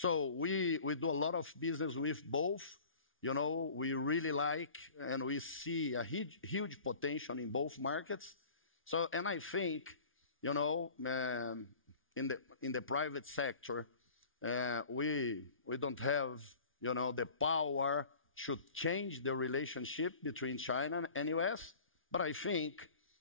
So we do a lot of business with both. We really like and we see a huge potential in both markets. So, and I think, in the private sector, we don't have, the power to change the relationship between China and US. But I think,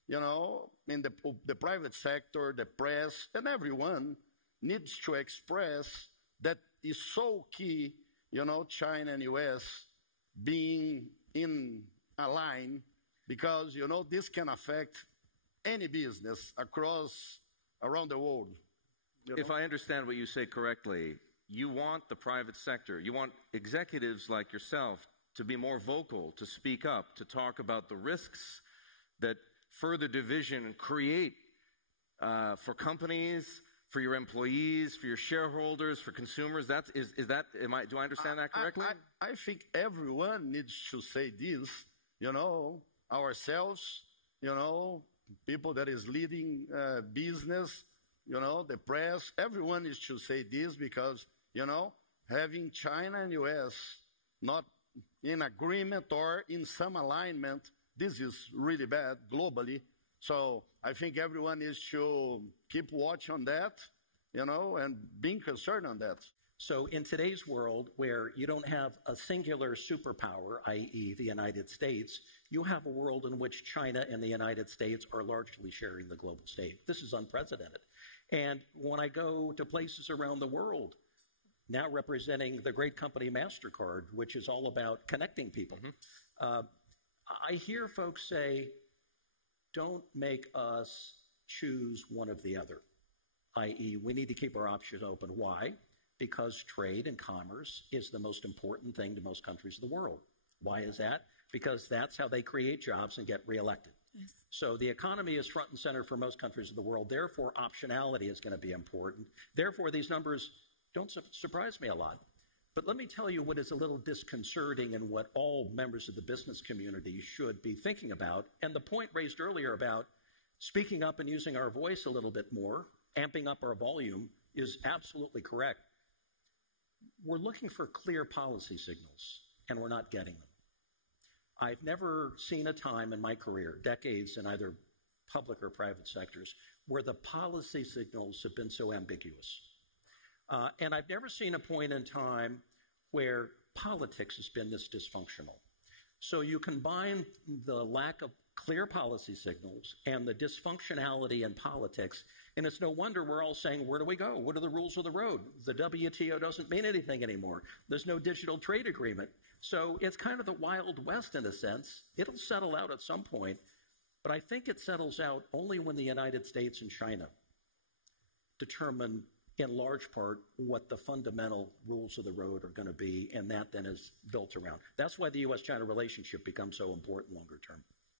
in the private sector, the press, and everyone needs to express that is so key, China and US being in a line, because, this can affect any business around the world. If I understand what you say correctly, you want the private sector, you want executives like yourself to be more vocal, to speak up, to talk about the risks that further division create for companies, for your employees, for your shareholders, for consumers. Do I understand that correctly? I think everyone needs to say this, ourselves, people that is leading business, the press, everyone needs to say this because, having China and US not in agreement or in some alignment, this is really bad globally. So I think everyone needs to keep watch on that, and being concerned on that. So in today's world where you don't have a singular superpower, i.e. the United States, you have a world in which China and the United States are largely sharing the global stage. This is unprecedented. And when I go to places around the world, now representing the great company Mastercard, which is all about connecting people, I hear folks say, don't make us choose one of the other, i.e. we need to keep our options open. Why? Because trade and commerce is the most important thing to most countries of the world. Why is that? Because that's how they create jobs and get reelected. Yes. So the economy is front and center for most countries of the world. Therefore, optionality is going to be important. Therefore, these numbers don't surprise me a lot. But let me tell you what is a little disconcerting and what all members of the business community should be thinking about. And the point raised earlier about speaking up and using our voice a little bit more, amping up our volume, is absolutely correct. We're looking for clear policy signals, and we're not getting them. I've never seen a time in my career, decades in either public or private sectors, where the policy signals have been so ambiguous. And I've never seen a point in time where politics has been this dysfunctional. So you combine the lack of clear policy signals and the dysfunctionality in politics, and it's no wonder we're all saying, where do we go? What are the rules of the road? The WTO doesn't mean anything anymore. There's no digital trade agreement. So it's kind of the Wild West in a sense. It'll settle out at some point, but I think it settles out only when the United States and China determine in large part what the fundamental rules of the road are going to be, and that then is built around. That's why the U.S.-China relationship becomes so important longer term.